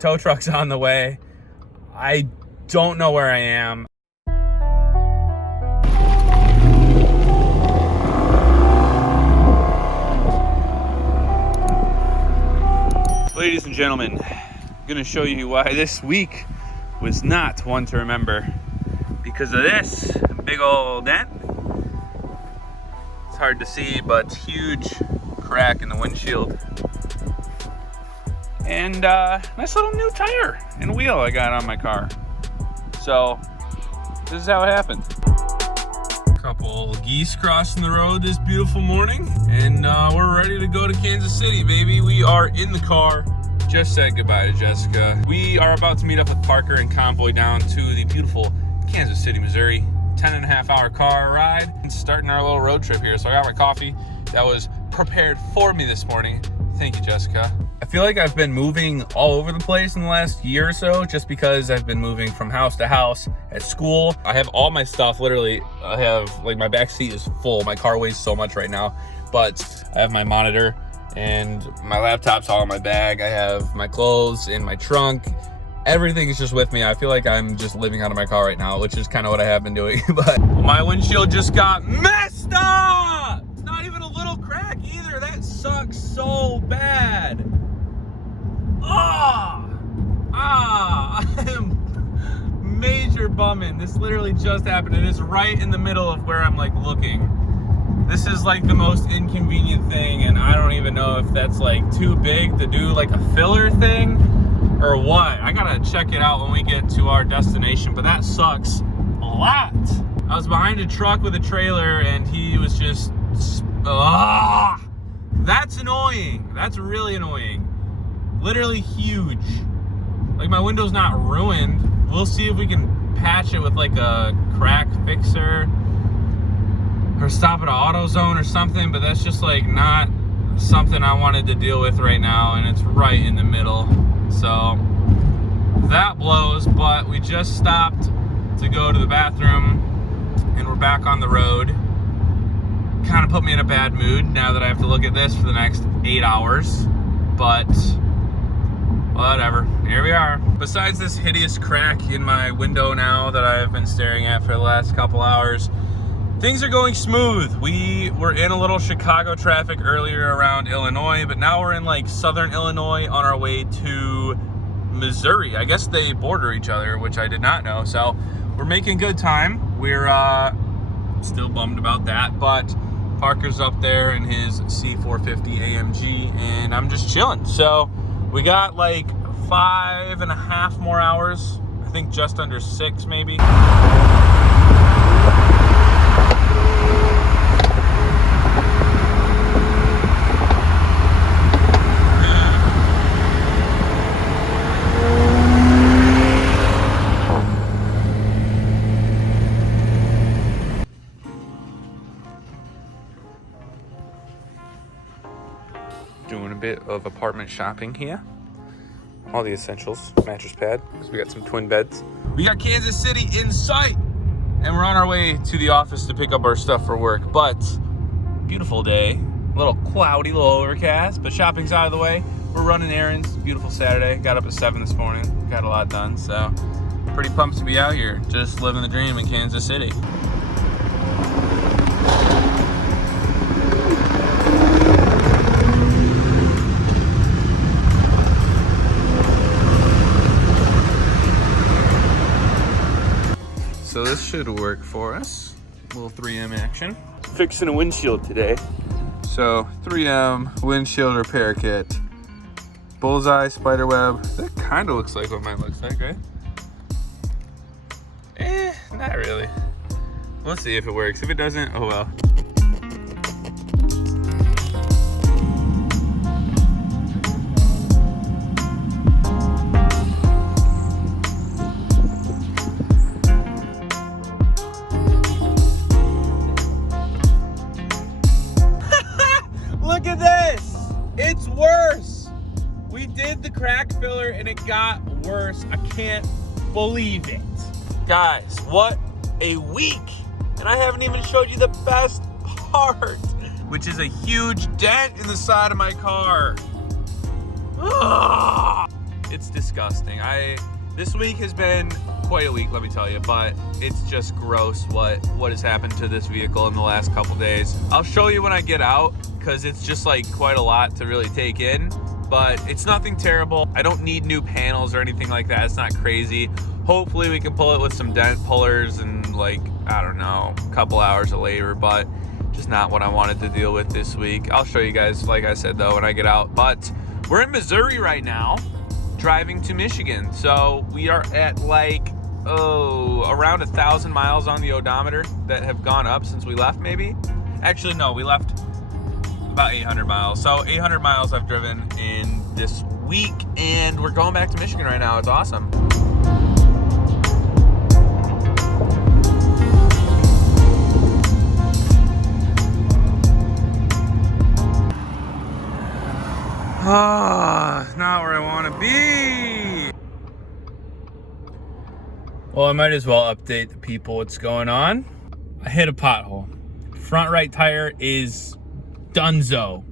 Tow truck's on the way. I don't know where I am. Ladies and gentlemen, I'm gonna show you why this week was not one to remember. Because of this big old dent. It's hard to see, but huge crack in the windshield. And nice little new tire and wheel I got on my car. So this is how it happened. Couple geese crossing the road this beautiful morning, and we're ready to go to Kansas City, baby. We are in the car. Just said goodbye to Jessica. We are about to meet up with Parker and convoy down to the beautiful Kansas City, Missouri. 10.5-hour car ride and starting our little road trip here. So I got my coffee that was prepared for me this morning. Thank you, Jessica. I feel like I've been moving all over the place in the last year or so, just because I've been moving from house to house at school. I have all my stuff, literally. I have, like, my back seat is full. My car weighs so much right now, but I have my monitor and my laptop's all in my bag. I have my clothes in my trunk. Everything is just with me. I feel like I'm just living out of my car right now, which is kind of what I have been doing. But my windshield just got messed up. It's not even a little crack either. That sucks so bad. I am major bumming. This literally just happened, and it's right in the middle of where I'm like looking. This is like the most inconvenient thing, and I don't even know if that's like too big to do like a filler thing or what. I gotta check it out when we get to our destination, but that sucks a lot. I was behind a truck with a trailer and he was just, that's annoying. That's really annoying. Literally huge. Like, my window's not ruined. We'll see if we can patch it with like a crack fixer or stop at an AutoZone or something, but that's just like not something I wanted to deal with right now, and it's right in the middle. So that blows, but we just stopped to go to the bathroom and we're back on the road. Kind of put me in a bad mood now that I have to look at this for the next 8 hours, but whatever, here we are. Besides this hideous crack in my window now that I've been staring at for the last couple hours, things are going smooth. We were in a little Chicago traffic earlier around Illinois, but now we're in like southern Illinois on our way to Missouri. I guess they border each other, which I did not know. So we're making good time. We're still bummed about that, but Parker's up there in his C450 AMG, and I'm just chilling. So we got like 5.5 more hours. I think just under 6 maybe. Doing a bit of apartment shopping here. All the essentials, mattress pad, because we got some twin beds. We got Kansas City in sight, and we're on our way to the office to pick up our stuff for work. But beautiful day, a little cloudy, a little overcast, but shopping's out of the way. We're running errands. Beautiful Saturday. Got up at 7 this morning, got a lot done, so pretty pumped to be out here, just living the dream in Kansas City. So this should work for us. A little 3M action. Fixing a windshield today. So 3M windshield repair kit. Bullseye, spiderweb. That kind of looks like what mine looks like, right? Not really. Let's see if it works. If it doesn't, oh well. Look at this! It's worse! We did the crack filler and it got worse. I can't believe it. Guys, what a week! And I haven't even showed you the best part, which is a huge dent in the side of my car. Ugh. It's disgusting. This week has been quite a week, let me tell you, but it's just gross what has happened to this vehicle in the last couple days. I'll show you when I get out, because it's just like quite a lot to really take in, but it's nothing terrible. I don't need new panels or anything like that. It's not crazy. Hopefully we can pull it with some dent pullers and, like, I don't know, a couple hours of labor, but just not what I wanted to deal with this week. I'll show you guys, like I said, though, when I get out. But we're in Missouri right now, driving to Michigan. So we are at like, around 1,000 miles on the odometer that have gone up since we left, maybe. Actually, no, we left about 800 miles. So 800 miles I've driven in this week, and we're going back to Michigan right now. It's awesome. Not where I want to be. Well, I might as well update the people what's going on. I hit a pothole. Front right tire is donezo.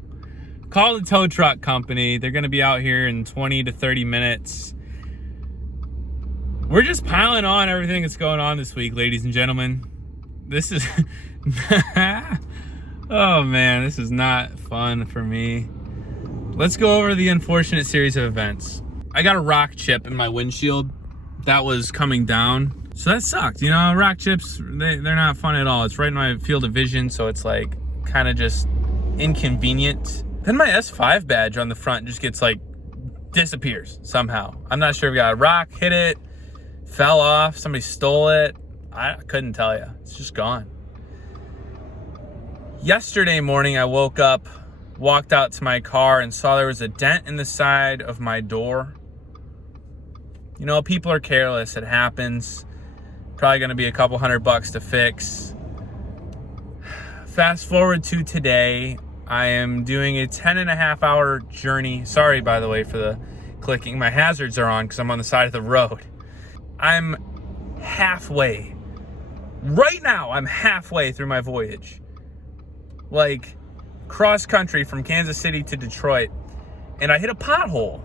Call the tow truck company. They're going to be out here in 20 to 30 minutes. We're just piling on everything that's going on this week, ladies and gentlemen. This is... oh, man, this is not fun for me. Let's go over the unfortunate series of events. I got a rock chip in my windshield that was coming down. So that sucked. You know, rock chips, they're not fun at all. It's right in my field of vision, so it's like kind of just inconvenient. Then my S5 badge on the front just gets like, disappears somehow. I'm not sure if we got a rock, hit it, fell off, somebody stole it. I couldn't tell you. It's just gone. Yesterday morning, I woke up, walked out to my car, and saw there was a dent in the side of my door. You know, people are careless. It happens. Probably going to be a couple $100 to fix. Fast forward to today. I am doing a 10.5-hour journey. Sorry, by the way, for the clicking. My hazards are on because I'm on the side of the road. I'm halfway. Right now, I'm halfway through my voyage. Like, cross country from Kansas City to Detroit, and I hit a pothole.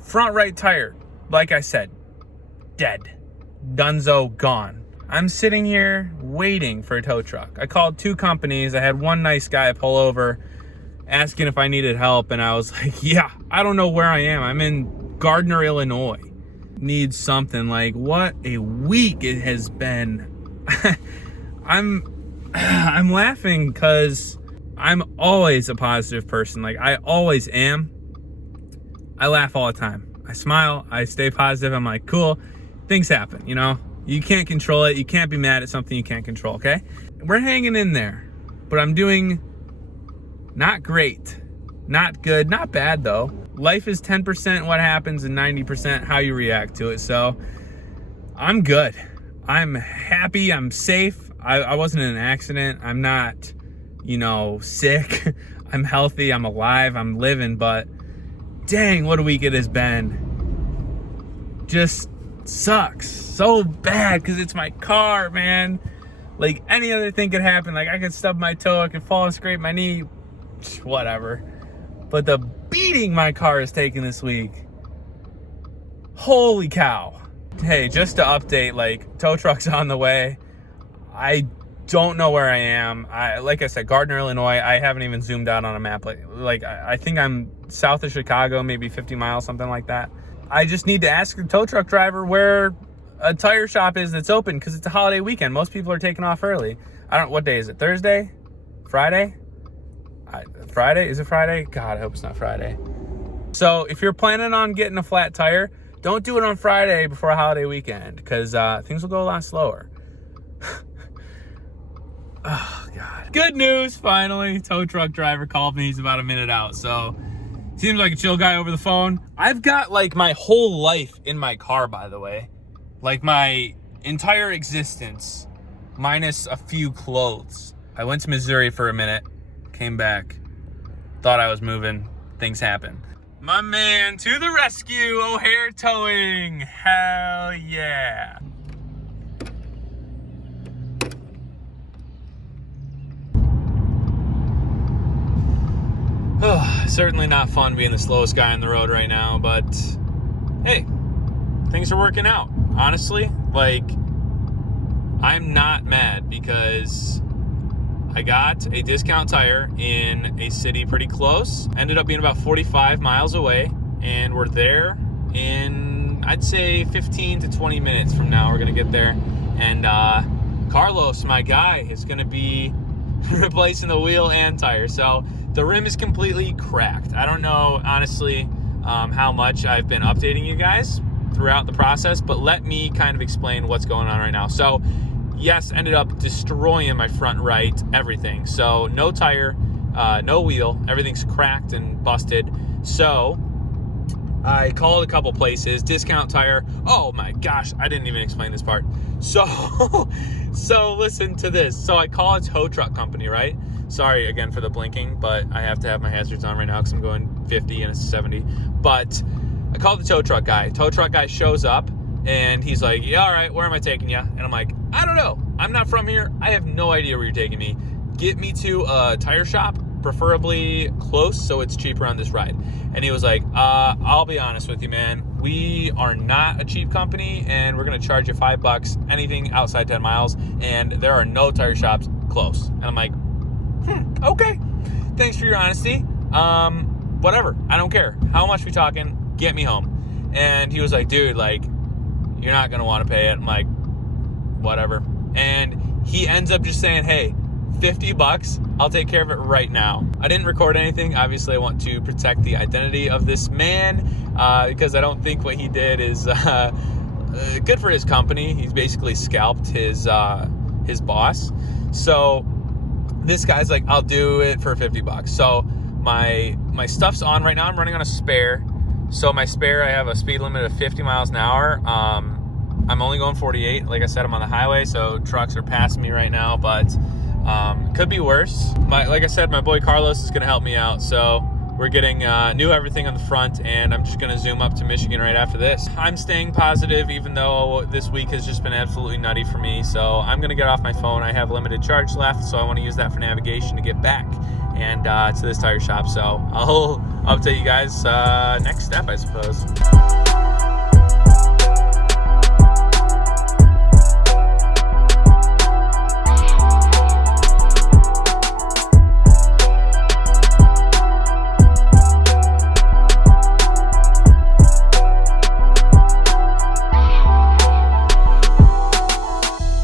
Front right tire, like I said, dead. Dunzo, gone. I'm sitting here waiting for a tow truck. I called 2 companies. I had one nice guy pull over asking if I needed help, and I was like, yeah, I don't know where I am. I'm in Gardner, Illinois. Need something. Like, what a week it has been. I'm laughing because I'm always a positive person. Like, I always am. I laugh all the time. I smile. I stay positive. I'm like, cool. Things happen, you know? You can't control it. You can't be mad at something you can't control, okay? We're hanging in there. But I'm doing not great. Not good. Not bad, though. Life is 10% what happens and 90% how you react to it. So I'm good. I'm happy. I'm safe. I wasn't in an accident. I'm not, you know, sick. I'm healthy. I'm alive. I'm living. But dang, what a week it has been. Just sucks so bad because it's my car, man. Like, any other thing could happen. Like, I could stub my toe, I could fall and scrape my knee, whatever. But the beating my car is taking this week, holy cow. Hey, just to update, like, tow truck's on the way. I don't know where I am. Like I said, Gardner, Illinois. I haven't even zoomed out on a map. Like I think I'm south of Chicago, maybe 50 miles, something like that. I just need to ask the tow truck driver where a tire shop is that's open, because it's a holiday weekend. Most people are taking off early. What day is it? Thursday? Friday? Friday? Is it Friday? God, I hope it's not Friday. So if you're planning on getting a flat tire, don't do it on Friday before a holiday weekend, because things will go a lot slower. Oh, God. Good news, finally. Tow truck driver called me. He's about a minute out, so seems like a chill guy over the phone. I've got, like, my whole life in my car, by the way. Like, my entire existence, minus a few clothes. I went to Missouri for a minute, came back, thought I was moving. Things happen. My man, to the rescue, O'Hare Towing. Hell yeah. Certainly not fun being the slowest guy on the road right now, but hey, things are working out. Honestly, like, I'm not mad because I got a discount tire in a city pretty close. Ended up being about 45 miles away, and we're there in, I'd say, 15 to 20 minutes from now. We're gonna get there, and Carlos, my guy, is gonna be replacing the wheel and tire. So the rim is completely cracked. I don't know, honestly, how much I've been updating you guys throughout the process, but let me kind of explain what's going on right now. So yes, ended up destroying my front right everything. So no tire, no wheel, everything's cracked and busted. So I called a couple places, discount tire. Oh my gosh, I didn't even explain this part. So listen to this. So I call a tow truck company, right? Sorry again for the blinking, but I have to have my hazards on right now because I'm going 50 and it's 70. But I called the tow truck guy. Tow truck guy shows up and he's like, yeah, all right, where am I taking you? And I'm like, I don't know. I'm not from here. I have no idea where you're taking me. Get me to a tire shop, preferably close so it's cheaper on this ride. And he was like, I'll be honest with you, man. We are not a cheap company and we're going to charge you $5 anything outside 10 miles. And there are no tire shops close. And I'm like, okay. Thanks for your honesty. Whatever. I don't care. How much we talking? Get me home. And he was like, dude, like, you're not going to want to pay it. I'm like, whatever. And he ends up just saying, hey, $50, I'll take care of it right now. I didn't record anything. Obviously, I want to protect the identity of this man because I don't think what he did is good for his company. He's basically scalped his boss. So this guy's like, I'll do it for $50. So my stuff's on right now. I'm running on a spare. So my spare, I have a speed limit of 50 miles an hour. I'm only going 48. Like I said, I'm on the highway, so trucks are passing me right now, but could be worse. Like I said, my boy Carlos is going to help me out. So we're getting new everything on the front, and I'm just going to zoom up to Michigan right after this. I'm staying positive, even though this week has just been absolutely nutty for me. So I'm going to get off my phone. I have limited charge left, so I want to use that for navigation to get back and to this tire shop. So I'll update you guys next step, I suppose.